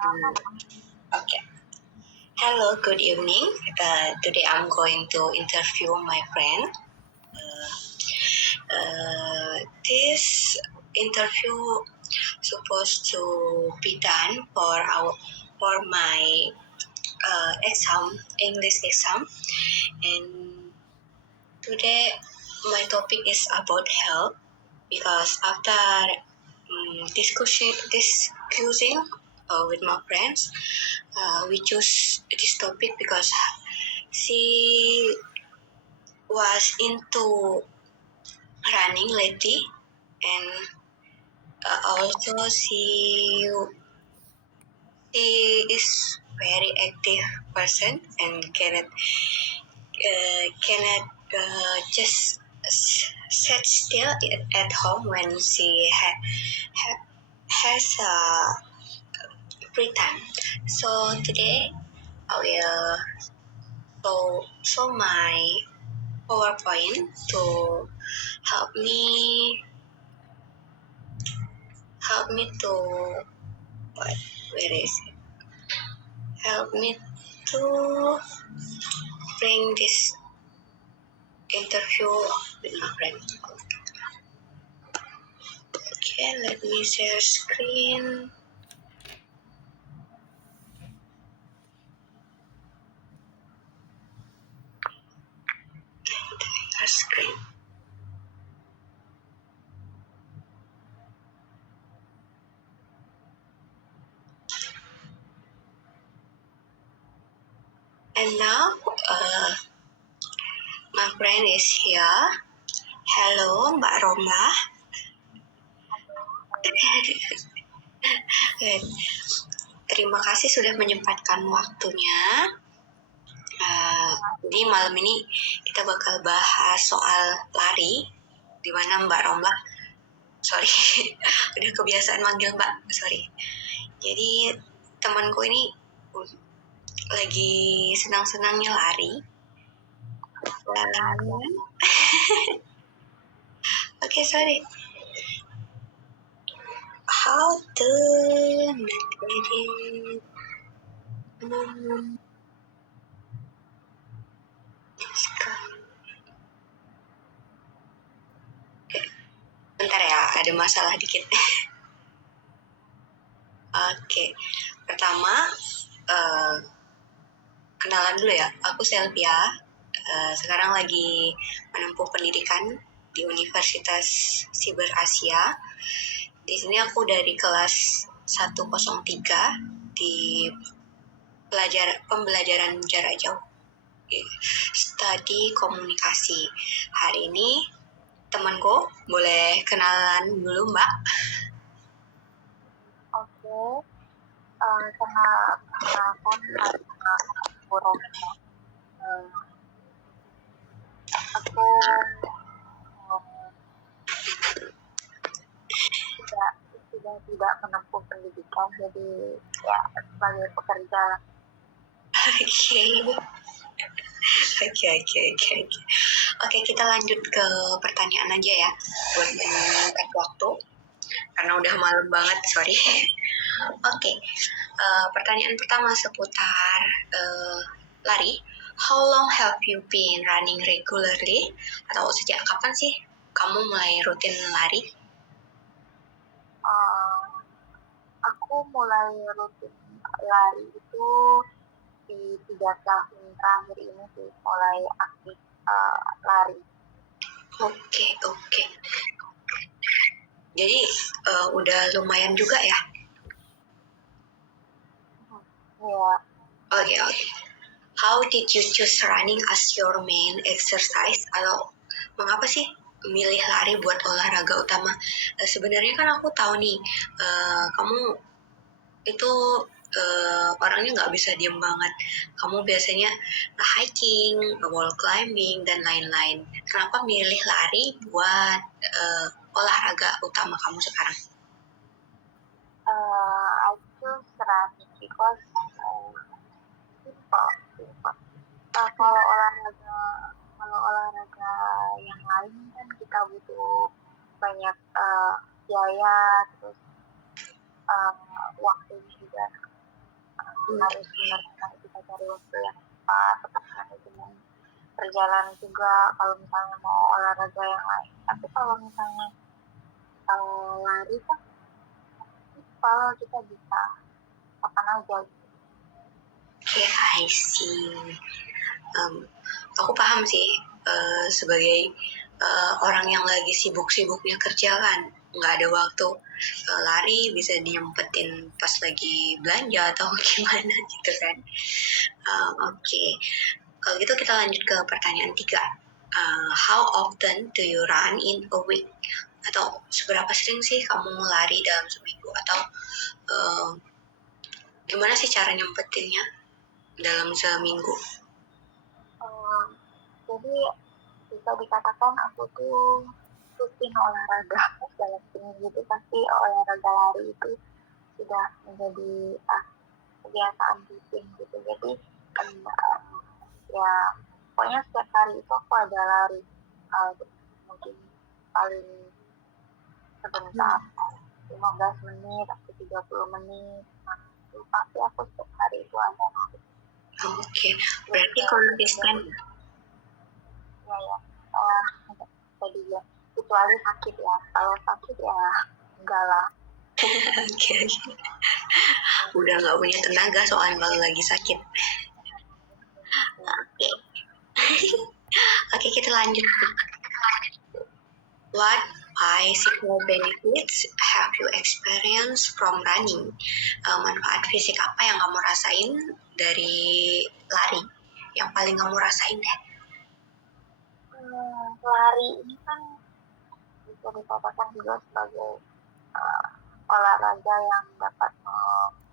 Okay. Hello, good evening. Today I'm going to interview my friend. This interview supposed to be done for my English exam, and today my topic is about health because after discussing with my friends, we choose this topic because she was into running lately, and also she is very active person and cannot just sit still at home when she has free time. So today I will show my PowerPoint to help me to what where is it? Help me to bring this interview with my friend. Okay, let me share screen. A screen. And now, my friend is here. Hello, Mbak Romla. Terima kasih sudah menyempatkan waktunya. Jadi malam ini kita bakal bahas soal lari, di mana Mbak Romla, sorry, udah kebiasaan manggil Mbak, sorry. Jadi temanku ini lagi senang-senangnya lari. Okay, sorry. How to navigate? Bentar ya, ada masalah dikit. Oke, pertama kenalan dulu ya. Aku Selvia. Sekarang lagi menempuh pendidikan di Universitas Siber Asia. Di sini aku dari kelas 103 di pembelajaran jarak jauh, studi komunikasi. Hari ini temanku, boleh kenalan dulu Mbak? Oke, kenalkan nama aku Romla. Aku sudah tidak menempuh pendidikan, jadi ya sebagai pekerja. Oke, kita lanjut ke pertanyaan aja ya, buat menyingkat waktu, karena udah malam banget, sorry. Oke, pertanyaan pertama seputar lari. How long have you been running regularly? Atau sejak kapan sih kamu mulai rutin lari? Aku mulai rutin lari itu di 3 tahun terakhir ini sih, mulai aktif lari. Oke. Jadi udah lumayan juga ya? Iya. Oke. How did you choose running as your main exercise? Atau mengapa sih milih lari buat olahraga utama? Sebenarnya kan aku tahu nih, kamu itu orangnya nggak bisa diem banget. Kamu biasanya hiking, wall climbing, dan lain-lain. Kenapa milih lari buat olahraga utama kamu sekarang? I choose running because simple. Kalau olahraga yang lain kan kita butuh banyak biaya, terus waktu juga. harus benar-benar kita cari waktu yang tepat, tetap manajemen perjalanan juga kalau misalnya mau olahraga yang lain. Tapi kalau misalnya lari kan kalau kita bisa kapan aja. Okay, I see. Aku paham sih, sebagai orang yang lagi sibuk-sibuknya kerja kan, nggak ada waktu lari, bisa dinyempetin pas lagi belanja atau gimana gitu kan. Oke. Kalau gitu kita lanjut ke pertanyaan 3. How often do you run in a week? Atau seberapa sering sih kamu lari dalam seminggu? Atau gimana sih cara nyempetinnya dalam seminggu? Jadi bisa dikatakan aku tuh rutin olahraga dalam seminggu itu pasti olahraga lari itu sudah menjadi kebiasaan rutin gitu. Jadi ya pokoknya setiap hari itu aku ada lari, mungkin paling sebentar 15 menit atau 30 menit, itu pasti aku setiap hari itu ada lari. Oke, berarti konsisten. Ya tadi ya, kecuali sakit ya, kalau sakit ya enggak lah. Oke. Udah nggak punya tenaga soalnya kalau lagi sakit. Oke, kita lanjut. What physical benefits have you experienced from running? Manfaat fisik apa yang kamu rasain dari lari? Yang paling kamu rasain deh? Lari ini kan bisa dikatakan juga sebagai olahraga yang dapat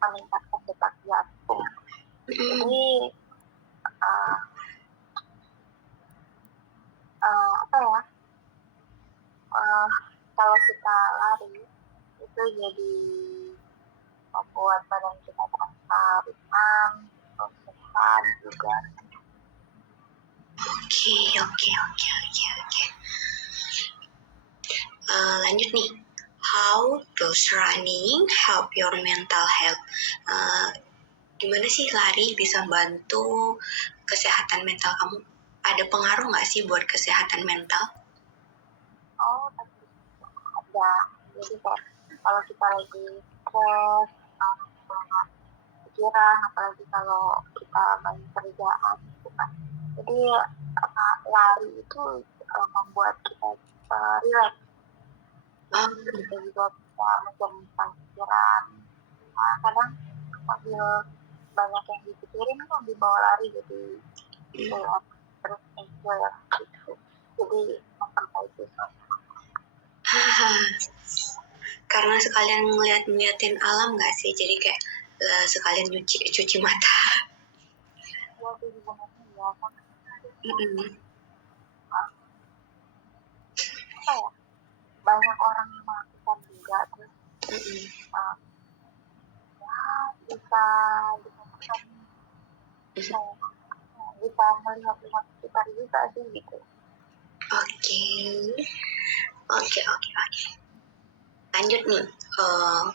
meningkatkan detak jantung. Jadi apa ya? Kalau kita lari itu jadi membuat badan kita terasa ringan, sehat juga. Oke. Lanjut nih. How does running help your mental health? Gimana sih lari bisa bantu kesehatan mental kamu? Ada pengaruh nggak sih buat kesehatan mental? Tapi ada. Jadi kayak kalau kita lagi stres, pikiran, apalagi kalau kita banyak kerjaan gitu kan. Jadi lari itu membuat kita relax. Kita juga bisa menjernihkan pikiran. Kadang sambil banyak yang dipikirin kan dibawa lari jadi terus enjoy gitu. Jadi memperbaiki. Karena sekalian ngeliatin alam nggak sih, jadi kayak sekalian cuci mata. Ya itu juga ya kan. Apa ya, banyak orang yang melakukan juga terus bisa dikatakan bisa melihat sekitar juga sih gitu. Oke. Lanjut nih,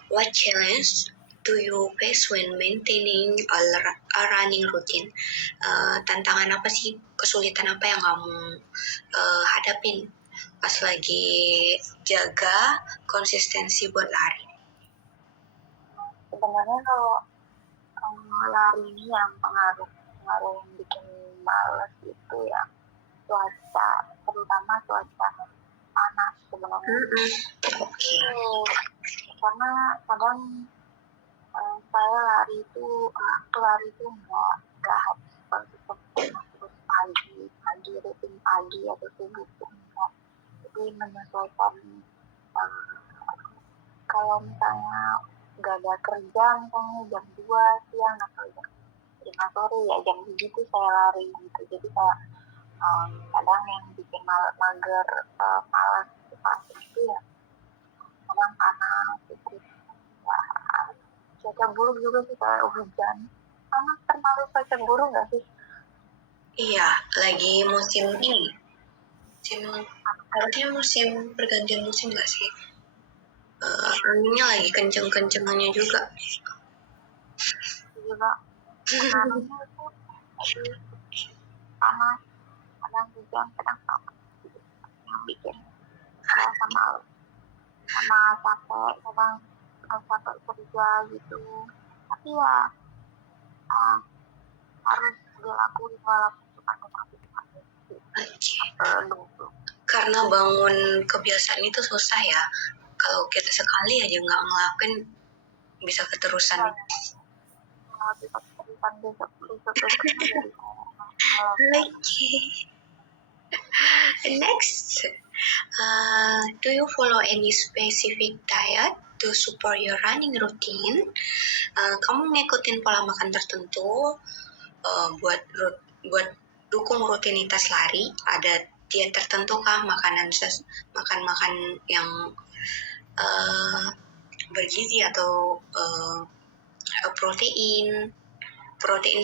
what challenge do you face when maintaining a running routine? Tantangan apa sih, kesulitan apa yang kamu hadapin pas lagi jaga konsistensi buat lari? Sebenarnya kalau lari ini yang pengaruh yang bikin males itu ya cuaca, terutama cuaca panas sebenarnya. Karena kadang saya lari itu nggak habis konsisten terus pagi rutin pagi atau subuh enggak. Jadi menyesuaikan kalau misalnya nggak ada kerja misalnya jam 2 siang atau jam 5 sore ya jam segitu saya lari gitu. Jadi kayak kadang yang bikin mager malas itu ya kadang panas gitu ya, cuaca buruk juga sih kayak hujan. Panas termasuk cuaca buruk nggak sih? Iya, lagi musim ini, harusnya musim pergantian musim nggak sih? Anginnya lagi kenceng-kencengannya juga. juga tekanannya itu lagi panas, kadang hujan, kadang panas gitu. Yang bikin ya sama capek, kadang capek kerja gitu. Tapi ya harus dilakuin walaupun cuma dulu. Karena bangun kebiasaan itu susah ya. Kalau kita sekali aja nggak ngelakuin, bisa keterusan. Bisa keterusan besok jadi Okay. Next, do you follow any specific diet to support your running routine? Kamu ngikutin pola makan tertentu buat dukung rutinitas lari? Ada diet tertentu kah? Makan yang bergizi atau protein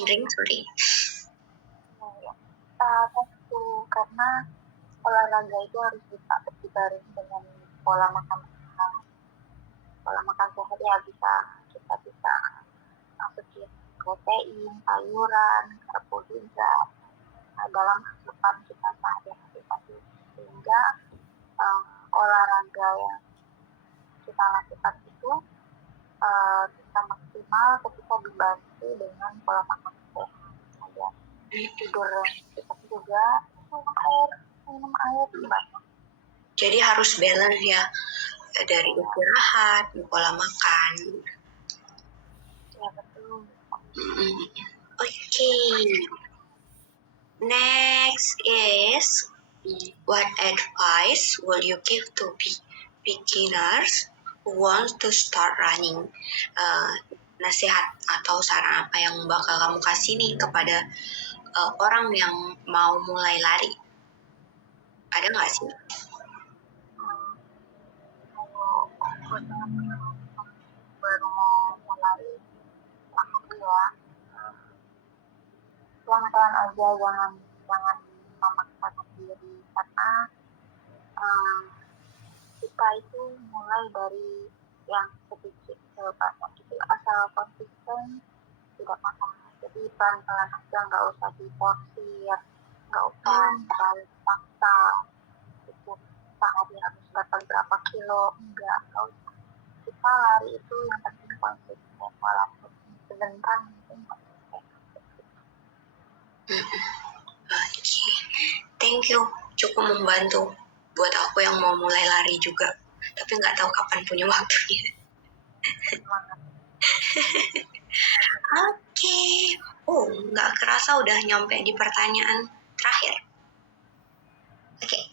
drink, sorry. Tentu, karena olahraga itu harus bisa dibareng dengan pola makan sehat ya, kita bisa masukin protein, sayuran, karbohidrat dalam asupan kita sehari-hari tadi, sehingga olahraga yang kita lakukan itu bisa maksimal ketika dibantu dengan pola makan sehat. Kemudian tidur kita juga minum air banyak. Jadi harus balance ya, dari istirahat, pola makan. Ya betul. Okay. Next is, what advice will you give to beginners who want to start running? Nasihat atau saran apa yang bakal kamu kasih nih kepada orang yang mau mulai lari? Ada nggak sih? Baru mau mulai lari ya, pelan-pelan aja, jangan memaksakan diri, karena kita itu mulai dari yang sedikit ke banyak itu, asal konsisten tidak masalah. Jadi pelan-pelan aja, nggak usah diporsir, nggak usah terlalu paksa itu sehari harus dapat berapa kilo, enggak usah. Kita lari itu yang penting konsisten, walaupun sebentar mungkin konsisten. Okay. Thank you, cukup membantu buat aku yang mau mulai lari juga, tapi nggak tahu kapan punya waktunya. Okay. Nggak kerasa udah nyampe di pertanyaan terakhir. Okay.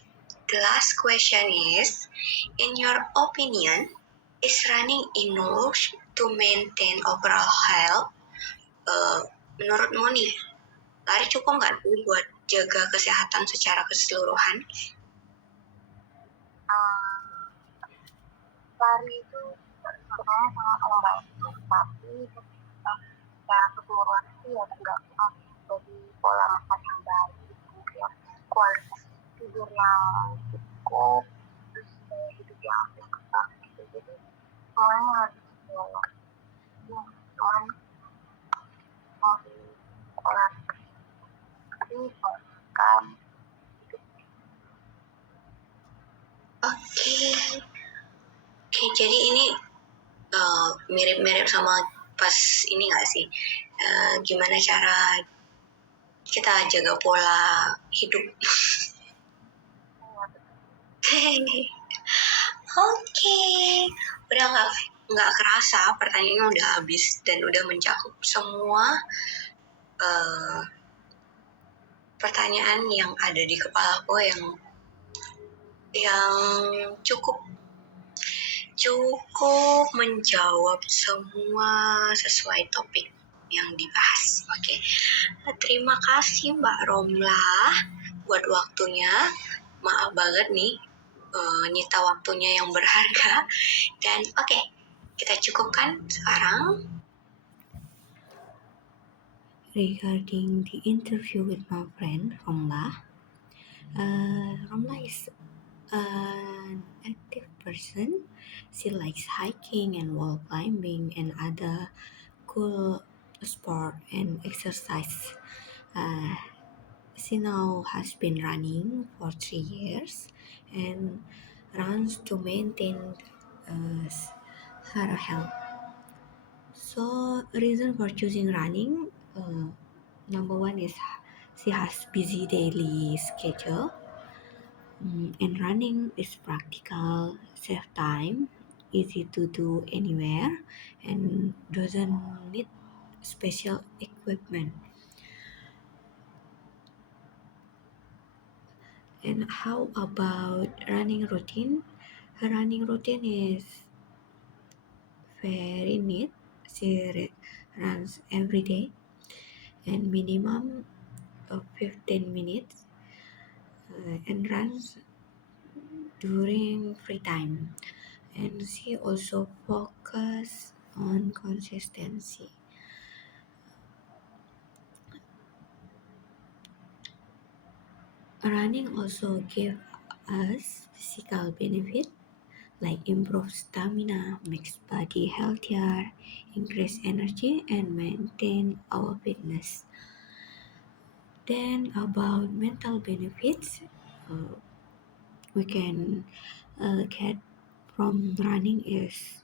The last question is, in your opinion, is running enough to maintain overall health? Menurutmu nih, lari cukup nggak sih buat jaga kesehatan secara keseluruhan? Lari itu sebenarnya sangat membantu, tapi secara keseluruhan sih ya tidak jadi pola makan yang baik, kemudian kualitas tidur yang cukup, terus hidup yang sehat gitu. Jadi semuanya harus dijalankan. Cuman olahraga itu kan. Oke, jadi ini mirip-mirip sama pas ini nggak sih? Gimana cara kita jaga pola hidup? Oke, udah nggak kerasa pertanyaannya udah habis dan udah mencakup semua pertanyaan yang ada di kepalaku yang cukup menjawab semua sesuai topik yang dibahas. Oke. Terima kasih Mbak Romla buat waktunya. Maaf banget nih nyita waktunya yang berharga. Dan oke, kita cukupkan sekarang. Regarding the interview with my friend Romla, Romla is an active person. She likes hiking and wall climbing and other cool sport and exercise. Uh, she now has been running for 3 years and runs to maintain uh, her health. So, reason for choosing running, number one is she has busy daily schedule. And running is practical, save time, easy to do anywhere, and doesn't need special equipment. And how about running routine? Her running routine is very neat. She runs every day and minimum of 15 minutes and runs during free time. And she also focus on consistency. Running also gives us physical benefit like improve stamina, makes body healthier, increase energy, and maintain our fitness. Then about mental benefits, uh, we can get from running is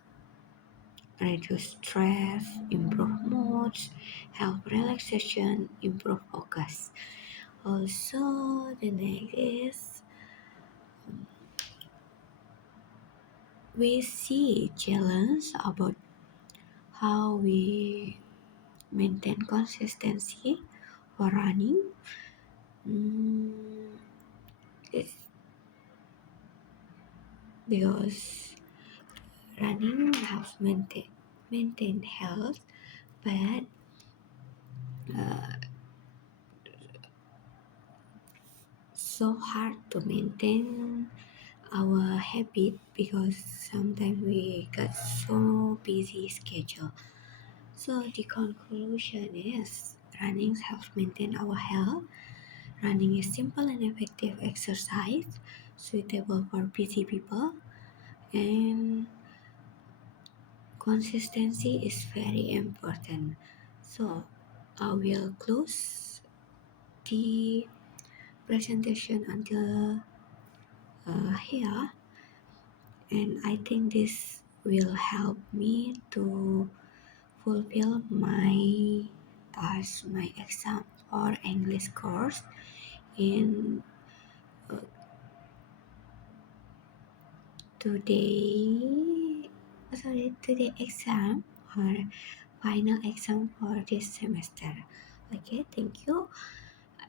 reduce stress, improve moods, help relaxation, improve focus. Also, the next is we see challenge about how we maintain consistency for running. Mm, it's because running helps maintain health, but so hard to maintain our habit because sometimes we got so busy schedule. So the conclusion is running helps maintain our health. Running is simple and effective exercise suitable for busy people, and consistency is very important. So I will close the presentation until here, and I think this will help me to fulfill my task, my exam or English course in today. Sorry, today exam or final exam for this semester. Okay, thank you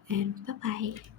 and bye bye.